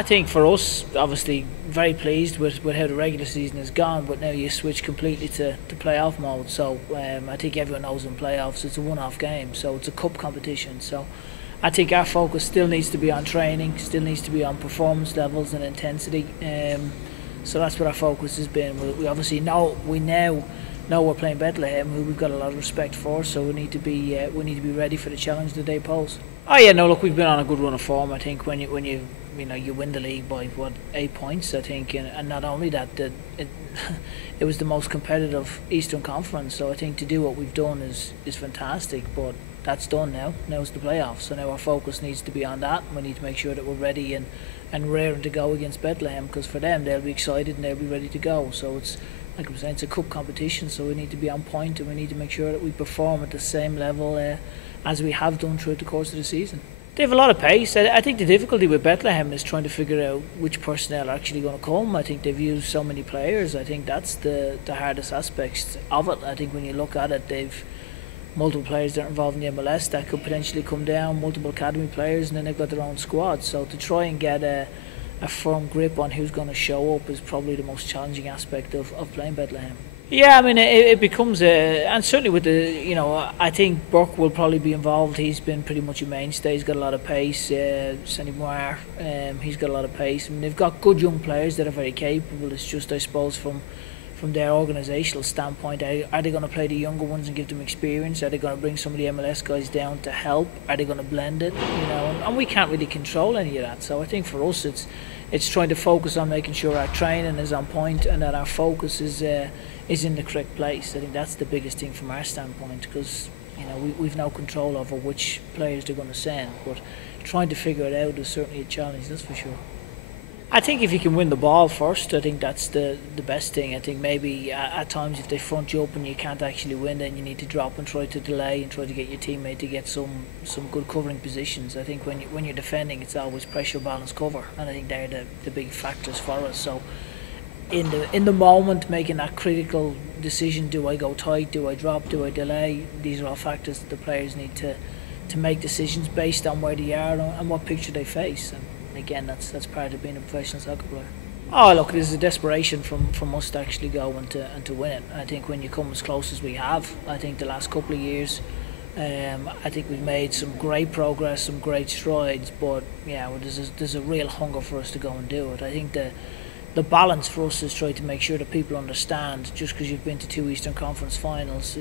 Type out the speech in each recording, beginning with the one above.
I think for us, obviously, very pleased with how the regular season has gone, but now you switch completely to playoff mode. So I think everyone knows in playoffs it's a one-off game, so it's a cup competition. So I think our focus still needs to be on training, still needs to be on performance levels and intensity. So that's what our focus has been. We obviously know now we're playing Bethlehem, who we've got a lot of respect for. So we need to be ready for the challenge that they pose. Oh yeah, no, look, we've been on a good run of form. I think when you win the league by 8 points, I think, and not only that, it was the most competitive Eastern Conference. So I think to do what we've done is fantastic. But that's done now. Now it's the playoffs. So now our focus needs to be on that. We need to make sure that we're ready and raring to go against Bethlehem, because for them they'll be excited and they'll be ready to go. So it's, like I'm saying, it's a cup competition. So we need to be on point and we need to make sure that we perform at the same level as we have done throughout the course of the season. They have a lot of pace. I think the difficulty with Bethlehem is trying to figure out which personnel are actually going to come. I think they've used so many players. I think that's the hardest aspects of it. I think when you look at it, they've multiple players that are involved in the MLS that could potentially come down, multiple academy players, and then they've got their own squad. So to try and get a firm grip on who's going to show up is probably the most challenging aspect of playing Bethlehem. Yeah, I mean, it becomes and certainly with I think Burke will probably be involved. He's been pretty much a mainstay. He's got a lot of pace. Sonny Moore, he's got a lot of pace. I mean, they've got good young players that are very capable. It's just, I suppose, from their organisational standpoint, are they going to play the younger ones and give them experience? Are they going to bring some of the MLS guys down to help? Are they going to blend it? And we can't really control any of that. So I think for us, it's trying to focus on making sure our training is on point and that our focus is in the correct place. I think that's the biggest thing from our standpoint, because we've no control over which players they're going to send, but trying to figure it out is certainly a challenge, that's for sure. I think if you can win the ball first, I think that's the best thing. I think maybe at times if they front you up and you can't actually win, then you need to drop and try to delay and try to get your teammate to get some good covering positions. I think when you're defending, it's always pressure, balance, cover, and I think they're the big factors for us. So in the moment, making that critical decision, do I go tight, do I drop, do I delay, these are all factors that the players need to make decisions based on where they are and what picture they face. And again, that's part of being a professional soccer player. Oh, look, there's a desperation from us to actually go and to win it. I think when you come as close as we have, I think the last couple of years, I think we've made some great progress, some great strides, but yeah, there's a real hunger for us to go and do it. I think the balance for us is trying to make sure that people understand, just because you've been to 2 Eastern Conference finals,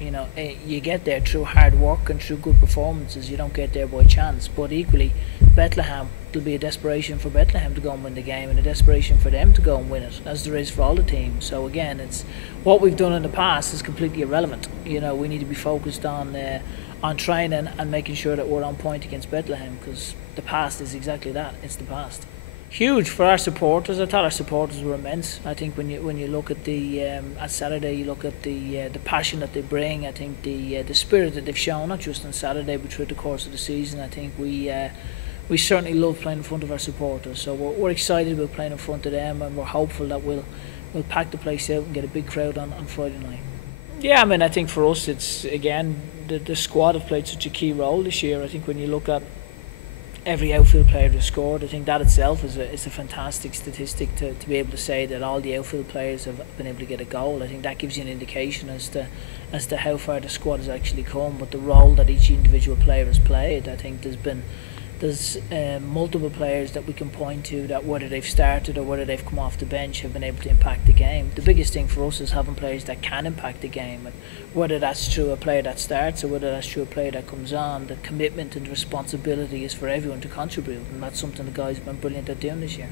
you get there through hard work and through good performances. You don't get there by chance. But equally, Bethlehem, there'll be a desperation for Bethlehem to go and win the game, and a desperation for them to go and win it, as there is for all the teams. So again, it's what we've done in the past is completely irrelevant. We need to be focused on training and making sure that we're on point against Bethlehem, because the past is exactly that. It's the past. Huge for our supporters. I thought our supporters were immense. I think when you look at at Saturday, you look at the passion that they bring. I think the spirit that they've shown, not just on Saturday but throughout the course of the season. I think we certainly love playing in front of our supporters. So we're excited about playing in front of them, and we're hopeful that we'll pack the place out and get a big crowd on Friday night. Yeah, I mean, I think for us, it's again the squad have played such a key role this year. I think when you look at every outfield player has scored, I think that itself is a fantastic statistic to be able to say that all the outfield players have been able to get a goal. I think that gives you an indication as to how far the squad has actually come, but the role that each individual player has played. I think there's multiple players that we can point to that, whether they've started or whether they've come off the bench, have been able to impact the game. The biggest thing for us is having players that can impact the game, and whether that's through a player that starts or whether that's through a player that comes on, the commitment and the responsibility is for everyone to contribute, and that's something the guys have been brilliant at doing this year.